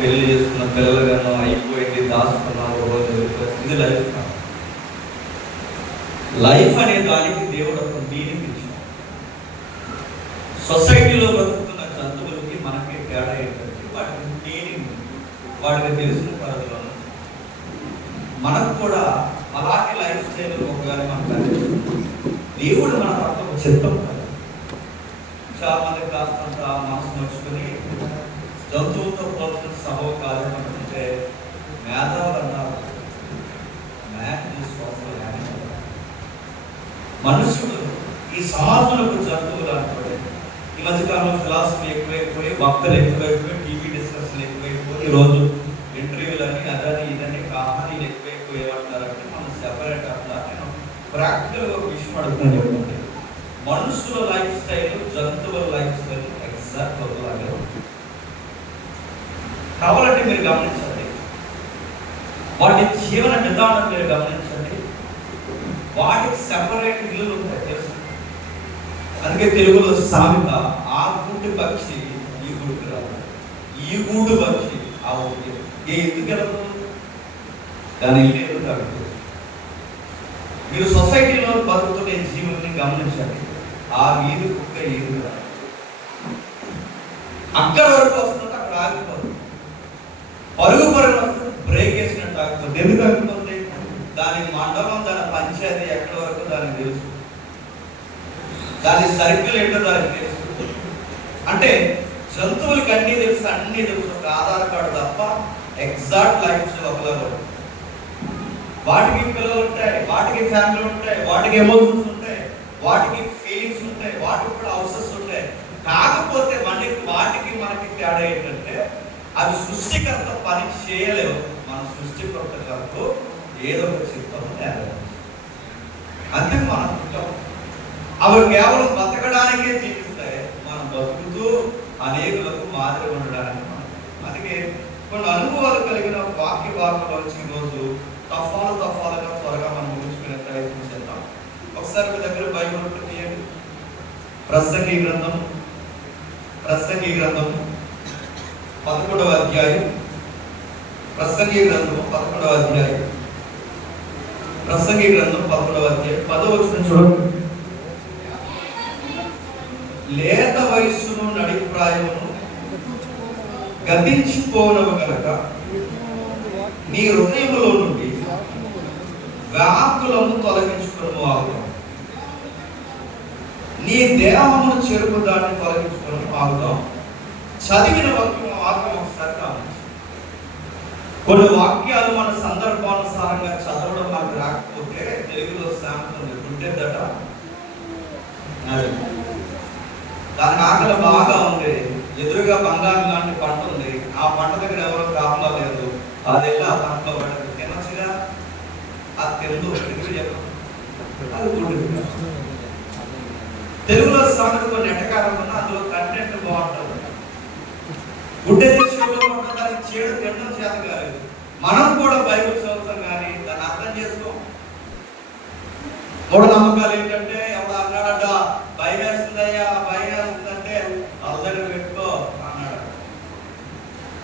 పెళ్లి చేసుకున్న పిల్లలుగానో అయిపోయింది, దాచుకున్నావు, రోజు ఇది లైఫ్ కాదు. లైఫ్ అనే దానికి దేవుడు ఒక మీనింగ్ ఇచ్చాడు. సొసైటీలో బతుకుతున్న జంతువులకి మనకి తేడా ఏంటంటే వాటికి మీనింగ్, వాటికి తెలిసిన పరిధిలో మనకు కూడా అలాగే లైఫ్ స్టైల్ ఒకవేళ మనకు దేవుడు మన పట్ల ఒక చిత్తం కదా. చాలా మంది కాస్తంత మనసు నడుచుకుని జంతువులతో పోల్చిన సభ కాలం అనుకుంటే మేధావులు అన్నారు, మనుషులు ఈ సమాజంలో జంతువులు అనుకోండి. ఈ మధ్యకాలంలో ఫిలాసఫీ ఎక్కువైపోయి, వక్తలు ఎక్కువైపోయి, టీవీ డిస్కషన్లు ఎక్కువైపోయి, ఈరోజు ఇంటర్వ్యూలని అదని ఇదని కహానీలు ఎక్కువైపోయి ఏమంటారంటే మనం సెపరేట్ అట్లా. నేను ప్రాక్టికల్గా ఒక విషయం అడుగుతాను చెప్పండి. మనుషుల లైఫ్ స్టైల్, జంతువుల లైఫ్ స్టైల్ ఎగ్జాక్ట్ ఒకలాగే ఉంటుంది. కావాలంటే మీరు గమనించండి, వాటి జీవన విధానం మీరు గమనించండి. వాటికి సెపరేట్ ఇల్లులు ఉంటాయి తెలుసు. అందుకే తెలుగులో సామెత, ఆ గూడు పక్షి ఈ గూడుకు రాదు, ఈ గూడు పక్షి ఆ ఊరికి ఎందుకు వెళ్ళదు, దాని ఇల్లు ఎందుకు తగ్గుతుంది. మీరు సొసైటీలో బతుకుతున్న జీవుల్ని గమనించండి. ఆ వీధి కుక్క ఏది రాదు, అక్కడ వరకు వస్తుంది, అక్కడ ఆగిపోతుంది. పరుగు వస్తుంది, బ్రేక్ వేసినట్టు ఆగిపోతుంది. ఎందుకు ఆగిపోతుంది? దాని మండలం, దాని పంచాయతీ ఎక్కడి వరకు దానికి తెలుసు, దాని సర్కిల్ ఏంటో దానికి తెలుసు. అంటే జంతువులకి అన్నీ తెలుసు, ఒక ఆధార్ కార్డు తప్ప ఎగ్జాక్ట్ లైఫ్ ఒకలాగా. వాటికి పిల్లలు ఉంటాయి, వాటికి ఫ్యామిలీ ఉంటాయి, వాటికి ఎమోషన్స్ ఉంటాయి, వాటికి ఫీలింగ్స్ ఉంటాయి, వాటికి కూడా హౌసెస్ ఉంటాయి. కాకపోతే వాటికి మనకి తేడా ఏంటంటే అవి సృష్టికర్త పని చేయలేవు, మన సృష్టికర్తకు ఏదో ఒక చిత్తం నెరవేర్చాలి. అందుకు మనం పుట్టాం. అవి కేవలం బతకడానికే జీవిస్తాయి, మనం బతుకుతూ అనేకులకు మాదిరి ఉండడానికి. అందుకే కొన్ని అనుభవాలు కలిగిన వాక్యవాకులోంచి ఈరోజు తఫాలుగా త్వరగా మనం ముగించుకునే ప్రయత్నం చేద్దాం. ఒకసారి మీ దగ్గర బైబిల్ ఉంటే తీయండి. ప్రసంగి గ్రంథం 11వ అధ్యాయం. ప్రసంగి గ్రంథం 11వ అధ్యాయం. 10వ వచనం చూడండి. లేత వయస్సును నడిప్రాయమును గతించిపోనవు గనక నీ హృదయములో నుండి వ్యాకులను తొలగించుకుని ఆగుతాం, నీ దేహమును చెరుపు దాన్ని తొలగించుకుని ఆగుతాం. చదివిన వాక్యం ఒకసారి కావచ్చు. కొన్ని వాక్యాలు మన సందర్భానుసారంగా చదవడం మనకు రాకపోతే తెలుగులో సామెత ఉంటేదట, దానికి ఆకలి బాగా ఉంది, ఎదురుగా బంగారం లాంటి పంట ఉంది, ఆ పంట దగ్గర ఎవరో కాపలా లేదు, అది వెళ్ళి ఆ పంటలో పడదు, తినచ్చుగా, అది తెలుగు అది గుడ్డు. తెలుగులో సామెత కొన్ని ఎటకారం ఉన్నా అందులో కంటెంట్ బాగుంటుంది. గుడ్డే విషయంలో దానికి చేయడం తినడం చేత కాదు. మనం కూడా బైబిల్ చదువుతాం కానీ దాన్ని అర్థం చేసుకోం. మూఢనమ్మకాలు ఏంటంటే ఎవడు అన్నాడట, భయం వేస్తుందయ్యా, భయం వేస్తుందంటే తల దగ్గర పెట్టుకో అన్నాడు.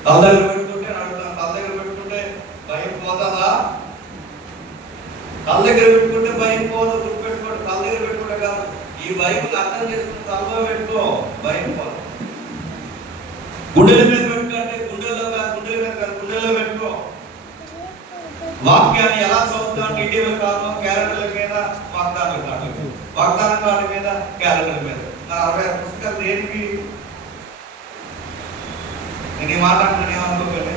తల దగ్గర పెట్టుకుంటే అడుగుతాను, తల దగ్గర పెట్టుకుంటే భయం పోతుందా? తల దగ్గర పెట్టుకుంటే భయం పోదు, గుర్తుపెట్టుకోండి. తల దగ్గర పెట్టుకుంటే కాదు, ఈ బైబిల్ అర్థం చేసుకుని తలలో పెట్టుకో, భయం పోదు. గుండెల మీద పెట్టుకుంటే గుండెల్లో పెట్టుకో. వాక్యాన్ని ఎలా చదువుతాం? ఇటీవల కాలంలో క్యాలెండర్ల మీద, వాగ్దానం కార్డు మీద, క్యాలెండర్ మీద 66 పుస్తకాలు దేనికి? నేను మాట్లాడుతున్నా ఏమనుకోకండి.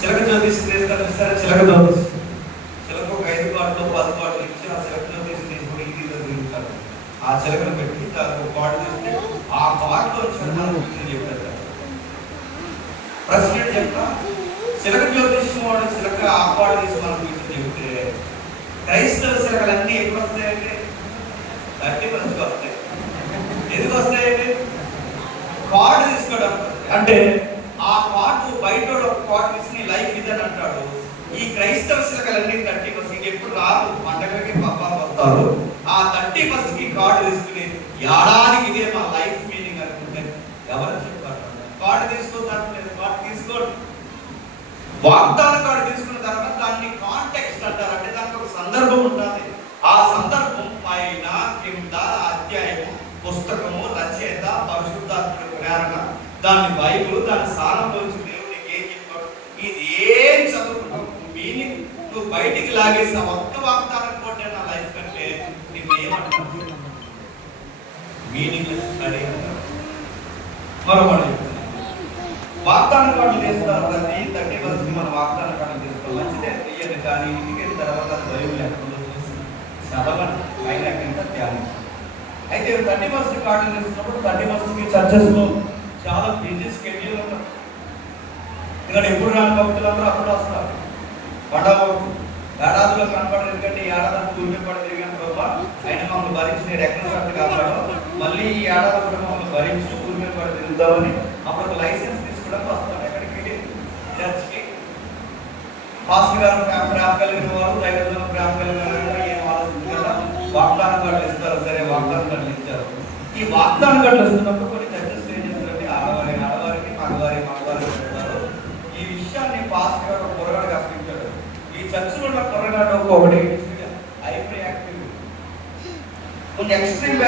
చిలక జ్యోతిష్ చేస్తారు సరే, చిలక ఒక 5 కార్డులు 10 కార్డులు ఇచ్చి ఆ చిలక జ్యోతిష్ తీసుకుని ఇది తిరుగుతారు. ఆ చిలకను పెట్టి ఒక కార్డు చేస్తే ఆ కార్డులో చెప్పారు. ప్రెసిడెంట్ చెప్తా, చిలక జ్యోతిష్యం వాడు చిలక ఆ కార్డు తీసి మనం చెప్తే క్రైస్తవ చిలకలన్నీ ఎప్పుడు వస్తాయండి? 30% వస్తాయి. ఎందుకు వస్తాయండి? కార్డు తీసుకోవడం. అంటే ఆ కార్డు బయట ఒక కార్డు తీసుకుని లైఫ్ ఇదని అంటాడు. ఈ క్రైస్తవ చిలకలన్నీ 30% ఎప్పుడు రాదు, పండగలకి పప్పాలు వస్తారు. ఆ 30% కార్డు తీసుకుని ఏడాదికి ఇదే మా లైఫ్ మీనింగ్ అనుకుంటే ఎవరు చెప్తారు? కార్డు తీసుకోవద్దు, చూడండి, వాగ్దాన కార్డు తీసుకున్న తర్వాత దాన్ని కాంటెక్స్ట్ అంటారు. అంటే దానికి ఒక సందర్భం ఉంటుంది. ఆ సందర్భం పైన కింద అధ్యాయము, పుస్తకము, రచయిత, పరిశుద్ధాత్ముడి ప్రేరణ, దాని బైబుల్, దాని సారపోల్చి దేవుడికి ఏం చెప్పాడు, ఇది ఏం చదువుకున్నావు మీనింగ్ నువ్వు బయటికి లాగేసిన ఒక్క వాగ్దానం కోటే నా లైఫ్ కంటే నువ్వు ఏమంటావు? మీనింగ్ స్టడీ అంటారు. మరొకటి వాగ్దాన కార్డు తీస్తారు. ప్రతి 30 વર્ષకి మనం వాగ్దాన కార్డు తీసుకోవాలి. మంచిదే తీయండి, కానీ ఇంటికి తర్వాత బైబిల్ ఎక్కడో చూసి చదవండి, పైన కింద ధ్యానం. అయితే 30 વર્ષ కార్డు తీస్తున్నప్పుడు 30 વર્ષకి చర్చెస్లో చాలా బిజీ స్కెడ్యూల్ ఉంటుంది. ఇక్కడ ఎప్పుడు రాని భక్తులందరూ అప్పుడు వస్తారు. పండగప్పుడు ఏడాదిలో కనపడదు, ఎందుకంటే ఈ ఏడాది కూలి పడి తిరిగాను ప్రభా, ఆయన మమ్మల్ని భరించి నేను ఎక్కడ కాపాడు, మళ్ళీ ఈ ఏడాది కూడా మమ్మల్ని భరించి కూలి పడి తిరుగుతామని అప్పుడు ఒక లైసెన్స్ తీసుకోవడానికి వస్తాను. ఎక్కడికి? చర్చ్కి. పాస్టర్ గారు ప్రేమ కలిగిన వారు, దైవజనం ప్రేమ కలిగిన వారు ఏం ఆలోచించి కదా వాగ్దాన కార్డులు ఇస్తారు. సరే, వాగ్దాన కార్డులు ఇచ్చారు. ఈ వాగ్దాన కార్డులు ఇస్తున్నప్పుడు కొన్ని చర్చస్ ఏం చేస్తారంటే ఆడవారికి మగవారికి చెప్తారు. ఈ విషయాన్ని పాస్టర్ గారు పొరగాడికి అప్పించాడు. ఈ చర్చిలో ఉన్న పొరగాడు ఒకటి హైపర్ యాక్టివ్, కొంచెం ఎక్స్ట్రీమ్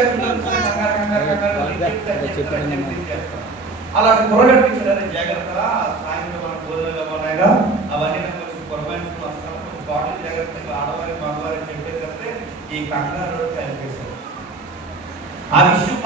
అలాంటి పొరగాడికి ఇచ్చారు. జాగ్రత్త, సాయంత్రం మన భోజనాలు ఉన్నాయిగా అవన్నీ నాకు కొంచెం పొరపాటు వస్తాను, కొంచెం బాడీ జాగ్రత్తగా ఆడవారికి మగవారికి చెప్పేస్తే ఈ కంగారు కలిపేశారు. ఆ విషయం